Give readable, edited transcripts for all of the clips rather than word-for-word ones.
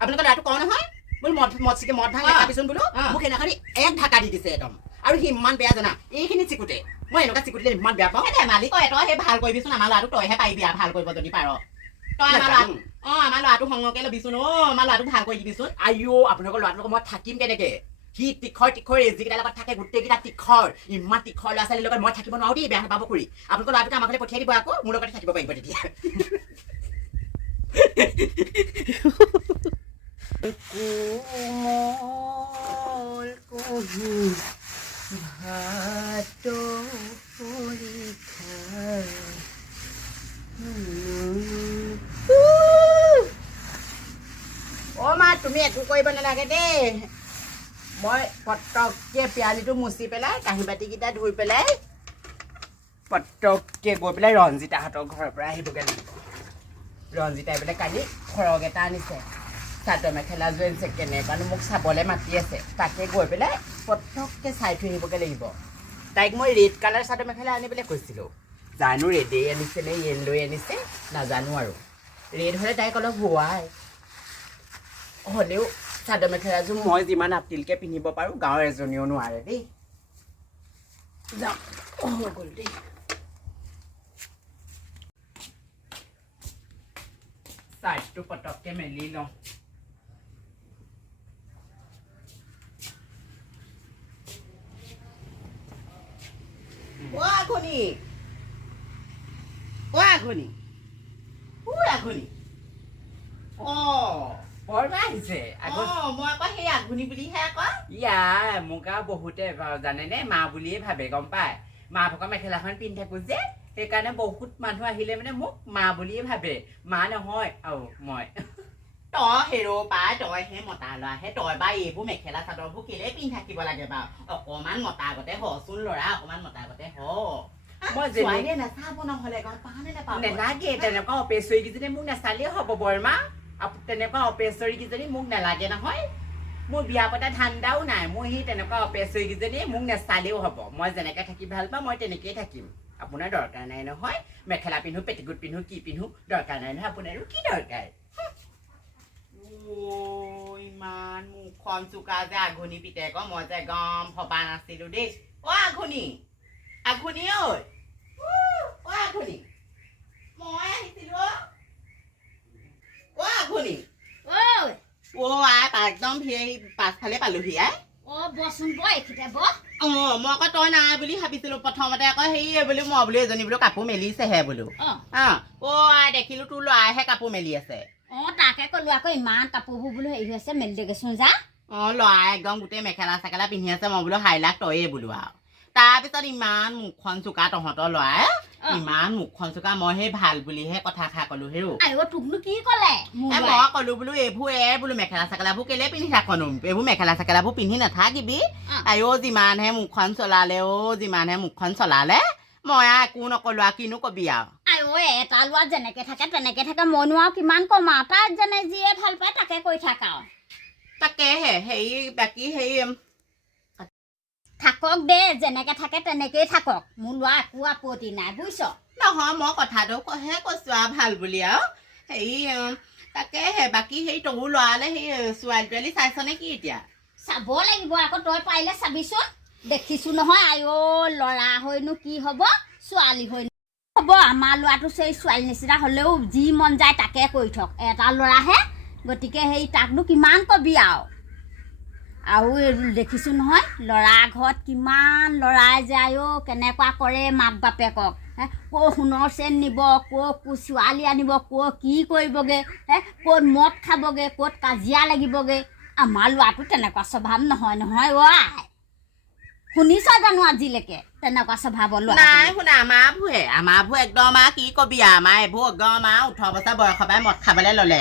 আপোনালোকৰ ল'ৰাটো কওঁ নহয় বোলো মদ ভাং নাখাবিচোন বোলো মোক সেইদিনাখনি এক ঢাকা দি দিছে একদম আৰু সি ইমান বেয়া জানা এইখিনি চিকুতে মই এনেকুৱা চিকুটিলে ইমান বেয়া পাওঁ ধেমালি তই সেই ভাল কৰিবিচোন আমাৰ ল'ৰাটো তইহে পাৰিবি ভাল কৰিব যদি পাৰ তই আমাৰ ল'ৰাটো আমাৰ ল'ৰাটো সংগকে ল'বিচোন আমাৰ ল'ৰাটো ভাল কৰি দিবিচোন আইঅ আপোনালোকৰ ল'ৰাটোৰ লগত মই থাকিম কেনেকে সি তীখৰ যিকেইটাৰ লগত থাকে গোটেইকেইটা তীখৰ ইমান তীখৰ ল'ৰা ছোৱালীৰ লগত মই থাকিব নোৱাৰো দেই বেয়া নাপাব কৰি আপোনালোকৰ ল'ৰাটোকে আমাৰ ঘৰলৈ পঠিয়াই দিব আকৌ মোৰ লগতে থাকিব পাৰিব তেতিয়া কোমল কুহি ভাত অ মা তুমি একো কৰিব নালাগে দেই মই পটককে পিয়ালিটো মুচি পেলাই কাঁহী বাতিকেইটা ধুই পেলাই পটককে গৈ পেলাই ৰঞ্জিতাহঁতৰ ঘৰৰ পৰা আহিবগৈ লাগিব ৰঞ্জিতাই বোলে কালি খৰগ এটা আনিছে চাদৰ মেখেলা যোৰ আনিছে কেনেকুৱানো মোক চাবলৈ মাতি আছে তাকে গৈ পেলাই পটককে চাই থৈ আহিবগৈ লাগিব তাইক মই ৰেড কালাৰ চাদৰ মেখেলা আনিবলৈ কৈছিলোঁ জানো ৰেডেই আনিছে নে য়েল্ল'ই আনিছে নাজানো আৰু ৰেড হ'লে তাইক অলপ হোৱাই হ'লেও চাদৰ মেখেলাযোৰ মই যিমান আপিলকৈ পিন্ধিব পাৰোঁ গাঁৱৰ এজনীও নোৱাৰে দেই যাওঁ হৈ গ'ল দেই চাইডটো পটককৈ মেলি লওঁ আঘনি বৰমা আহিছে মই আকৌ সেই আঘুনি বুলিহে আকৌ ইয়া মোক আৰু বহুতে জানেনে মা বুলিয়ে ভাবে গম পায় মা ভকা মেখেলাখন পিন্ধি থাকো যে সেইকাৰণে বহুত মানুহ আহিলে মানে মোক মা বুলিয়ে ভাবে মা নহয় আৰু মই তই হেৰ পাই তই হে মতা ল'ৰাহে তই বা এইবোৰ মেখেলা চাদৰবোৰ কেলে পিন্ধি থাকিব লাগে বাৰু অকণমান মতা আগতে হচোন ল'ৰা অকণমান মতা আগতে হ মই ছোৱালীয়ে নাচাব নহ'লে গম পাওঁ নে নাপাওঁ নেলাগে তেনেকুৱা অপেশ্বৰীকেইজনী মোক নাচালেই হ'ব বৰমা তেনেকুৱা অপেশ্বৰীকেইজনী মোক নালাগে নহয় মোৰ বিয়া পতা ধান্দাও নাই মোৰ সেই তেনেকুৱা অপেশ্বৰীকেইজনী মোক নাচালেও হ'ব মই যেনেকৈ থাকি ভাল পাওঁ মই তেনেকৈয়ে থাকিম আপোনাৰ দৰকাৰ নাই নহয় মেখেলা পিন্ধো পেটিকোট পিন্ধো কি পিন্ধো দৰকাৰ নাই নহয় আপোনাৰো কি দৰকাৰ ইমান মুখখন চোকা যে আঘুনি পিতেক মই যে গম ভবা নাছিলো দেই আঘুনি ঐ আঘুনি মই আহিছিলো আঘুনি একদম পাছফালে পালোহি বচোন ব এইখিতে ব মই আকৌ তই নাই বুলি ভাবিছিলো প্ৰথমতে আকৌ হেৰি বোলো মই বোলো এজনী বোলো কাপোৰ মেলিছেহে বোলো দেখিলো তোৰ ল'ৰাইহে কাপোৰ মেলি আছে তাকে কলো আকৌ ইমান কাপোৰবোৰ বোলো হেৰি হৈছে মেলি দেগেচোন যা ল'ৰাই একদম গোটেই মেখেলা চেখেলা পিন্ধি আছে মই বোলো হাইলাক তয়ে বোলো আৰু তাৰপিছত ইমান মুখখন চোকা তহঁতৰ ল'ৰাই ইমান মুখখন চোকা মই সেই ভাল বুলিহে কথা খা কলো হেৰো তোকনো কি কলে মই কলো বোলো এইবোৰ বোলো মেখেলা চেখেলাবোৰ কেলে পিন্ধি থাকনো এইবোৰ মেখেলা চেখেলাবোৰ পিন্ধি নাথাকিবি যিমানহে মুখখন চলালে মই একো নকলো আৰু কিনো কবি আৰু এটা ল'ৰা যেনেকে থাকে তেনেকে থাকে মইনো আৰু কিমান কম আৰু তাত যেনে যিয়ে ভাল পায় তাকে কৈ থাক আৰু তাকেহে হেৰি বাকী হেৰি থাকক দে যেনেকে থাকে তেনেকেই থাকক মোৰ ল'ৰা একো আপত্তি নাই বুজিছ নহয় মই কথাটোহে কৈছো আৰু ভাল বুলি আৰু হেৰি তাকেহে বাকী সেই তবু ল'ৰালে সেই ছোৱালী তোৱালী চাইছ নে কি এতিয়া চাব লাগিব আকৌ তই পাৰিলে চাবিচোন দেখিছো নহয় ল'ৰা হৈনো কি হ'ব ছোৱালী হৈ হ'ব আমাৰ ল'ৰাটো সেই ছোৱালী নিচিনা হ'লেও যি মন যায় তাকে কৰি থক এটা ল'ৰাহে গতিকে সেই তাকনো কিমান কবি আৰু দেখিছো নহয় ল'ৰা ঘৰত কিমান ল'ৰাই যায় কেনেকুৱা কৰে মাক বাপেকক ক'ৰ সোণৰ চেন নিব ক'ৰ ছোৱালী আনিব ক'ৰ কি কৰিবগৈ ক'ত মদ খাবগৈ ক'ত কাজিয়া লাগিবগৈ আমাৰ ল'ৰাটো তেনেকুৱা স্বভাৱ নহয় শুনিছ জানো আজিলৈকে তেনেকুৱা স্বভাৱৰ ল'ৰা নাই শুনা আমাৰবোৰ একদম কি কবি আমাৰ এইবোৰ একদম 18 বছৰ বয়সৰ পৰাই মদ খাবলৈ ল'লে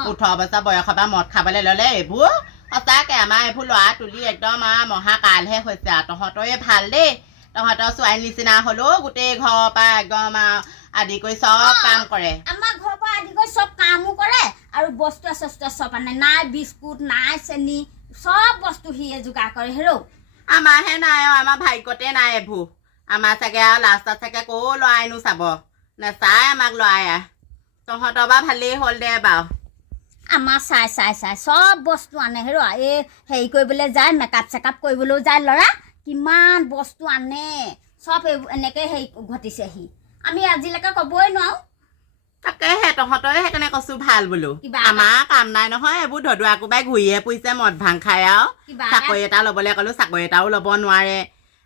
18 বছৰ বয়সৰ পৰা মদ খাবলৈ ল'লে এইবোৰ সঁচাকে আমাৰ এইবোৰ ল'ৰা তুলি একদম মহাকালহে হৈছে তহঁতৰে ভাল দেই তহঁতৰ ছোৱালী নিচিনা হ'লেও গোটেই ঘৰৰ পৰা একদম আদি কৰি চব কাম কৰে আমাৰ ঘৰৰ পৰা আদি কৰি চব কামো কৰে আৰু বস্তু চস্তু চব আনে নাই বিস্কুট নাই চেনি চব বস্তু সিয়ে যোগাৰ কৰে হেৰৌ আমাৰহে নাই আমাৰ ভাগ্যতে নাই এইবোৰ আমাৰ চাগে আৰু লাষ্টত চাগে ক'ৰ ল'ৰাইনো চাব নাচাই আমাক ল'ৰাই তহঁতৰ বা ভালেই হ'ল দে বাৰু আমাৰ চাই চব বস্তু আনে হেৰ এই হেৰি কৰিবলৈ যায় মেকআপ চেকআপ কৰিবলৈও যায় ল'ৰা কিমান বস্তু আনে চব এনেকৈ হেৰি ঘটিছেহি আমি আজিলৈকে ক'বই নোৱাৰো তাকেহে তহঁতৰে সেইকাৰণে কৈছো ভাল বোলো আমাৰ কাম নাই নহয় এইবোৰ ধদুৱা কোবাই ঘূৰিহে ফুৰিছে মদ ভাং খাই আৰু চাকৰি এটা ল'বলৈ ক'লো চাকৰি এটাও ল'ব নোৱাৰে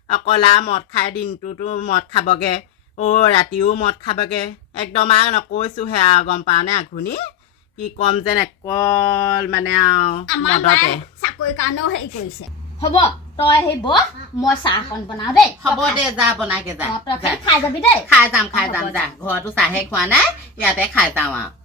অকল মদ খাই দিনটোতো মদ খাবগে ৰাতিও মদ খাবগে একদম আৰু নকৈছোহে আৰু গম পাওঁ নে আঘুনি কি কম যেন অকল মানে আৰু মদতে চাকৰি কাৰণেও হেৰি কৰিছে হ'ব তই সেই মই চাহকণ বনাওঁ দেই হ'ব দে যা বনাইকে যা তই খাই যাবি দেই খাই যাম যা ঘৰতো চাহে খোৱা নাই ইয়াতে খাই যাওঁ আৰু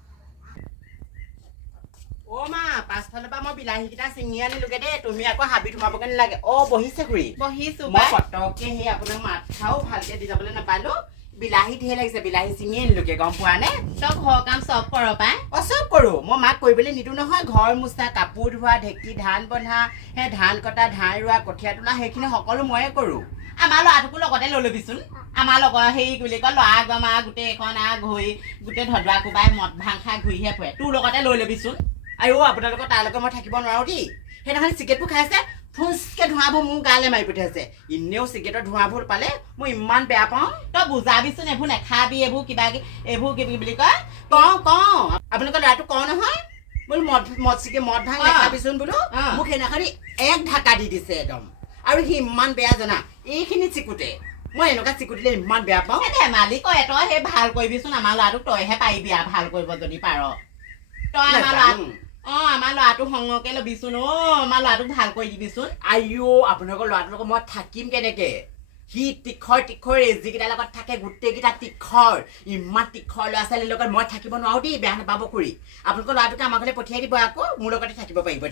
মা পাছফালৰ পৰা মই বিলাহীকেইটা ছিঙি আনিলোগে দেই তুমি আকৌ হাবি সোমাবগে নালাগে বহিছে খুৰী বহিছো মই পটককে সেই আপোনাক মাথাও ভালকে দি যাবলৈ নাপালো বিলাহী ঢেৰ লাগিছে বিলাহী ছিঙি আনিলোগে গম পোৱা নে তই ঘৰ কাম চব কৰ পাই চব কৰো মই মাক কৰিবলৈ নিদো নহয় ঘৰ মোচা কাপোৰ ধোৱা ঢেঁকী ধান বন্ধা সেই ধান কটা ধান ৰোৱা কঠীয়া তোলা সেইখিনি সকলো ময়ে কৰো আমাৰ ল'ৰাটোকো লগতে লৈ ল'বিচোন আমাৰ লগৰ হেৰি বুলি কয় ল'ৰা গমা গোটেই এখন ঘূৰি গোটেই ধদুৱা কোবাই মদ ভাং খাই ঘূৰিহে ফুৰে তোৰ লগতে লৈ ল'বিচোন আৰু আপোনালোকৰ তাৰ লগত মই থাকিব নোৱাৰো দেই সেইদিনাখন চিগাৰেটবোৰ খাইছে ফুচকে ধোঁৱাবোৰ মোৰ গালে মাৰি পঠিয়াইছে এনেও চিগাৰেটৰ ধোঁৱাবোৰ পালে মই ইমান বেয়া পাওঁ তই বুজাবিচোন এইবোৰ নেখাবি এইবোৰ কিবা বুলি কয় কওঁ আপোনালোকৰ ল'ৰাটো কওঁ নহয় বোলো মদ ভাং নেখাবিচোন বোলো মোক সেইদিনাখন এক ঢাকা দি দিছে একদম আৰু সি ইমান বেয়া জানা এইখিনি চিকুতে মই এনেকুৱা চিকুটিলে ইমান বেয়া পাওঁ ধেমালি কয় তই সেই ভাল কৰিবিচোন আমাৰ ল'ৰাটোক তইহে পাৰিবি আৰু ভাল কৰিব যদি পাৰ তই আমাৰ ল'ৰাটো আমাৰ ল'ৰাটো সংগকে ল'বিচোন আমাৰ ল'ৰাটোক ভাল কৰি দিবিচোন আইঅ আপোনালোকৰ ল'ৰাটোৰ লগত মই থাকিম কেনেকে সি তীখৰ যিকেইটাৰ লগত থাকে গোটেইকেইটা তীখৰ ইমান তীখৰ ল'ৰা ছোৱালীৰ লগত মই থাকিব নোৱাৰো দেই বেয়া নাপাব খুৰী আপোনালোকৰ ল'ৰাটোকে আমাৰ ঘৰলৈ পঠিয়াই দিব আকৌ মোৰ লগতে থাকিব পাৰিব